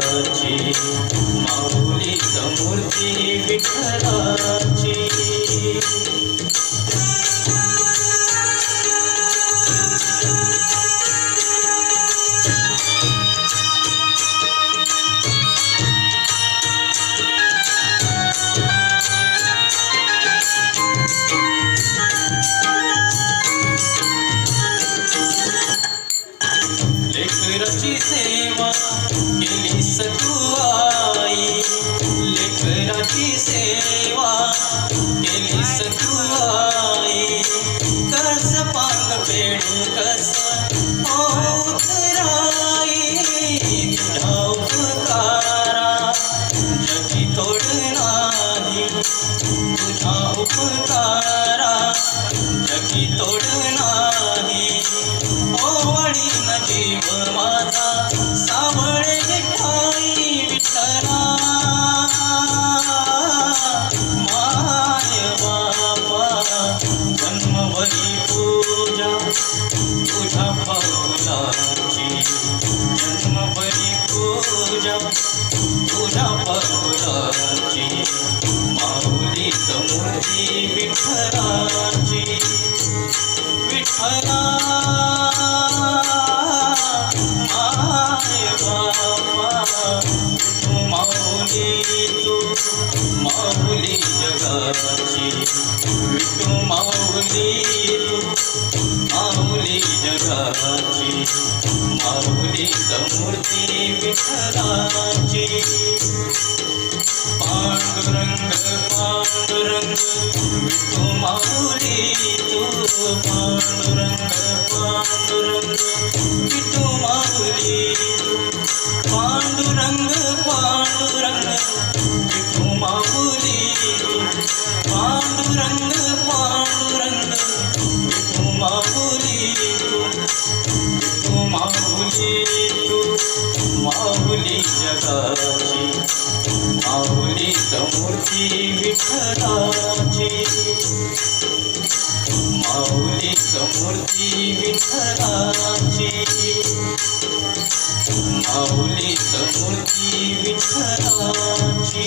जगाची, माऊलीच मूर्ती विठ्ठलाची. लेकराची सेवा केलीस तू आई, लेकराची सेवा केलीस तू आई. कस पांग पेडू कस उतराई, तुझा उपकारा जगी तोड नाही, तुझा उपकारा जगी तोड नाही. ओवळीन जीव माझा सावळे विठाई विठ्ठला, माय बापा जन्मभरी पूजा तुझ्या पाऊलाची, जन्मभरी पूजा तुझ्या पाऊलाची. माऊलीच मूर्ती विठ्ठलाची, विठ्ठला माऊली जगाची, विठू माऊली तू, माऊली जगाची, माऊलीच मूर्ती विठ्ठलाची. पांडुरंग पांडुरंग विठू माऊली तू, पांडुरंग पांडुरंग विठू माऊली तू. पांडुरंग पांडुरंग विठू माऊली तू, पांडुरंग पांडुरंग विठू माऊली तू, विठू माऊली तू. माऊली जगाची, माऊलीच मूर्ती विठ्ठलाची, माऊलीच मूर्ती विठ्ठलाची, माऊलीच मूर्ती विठ्ठलाची.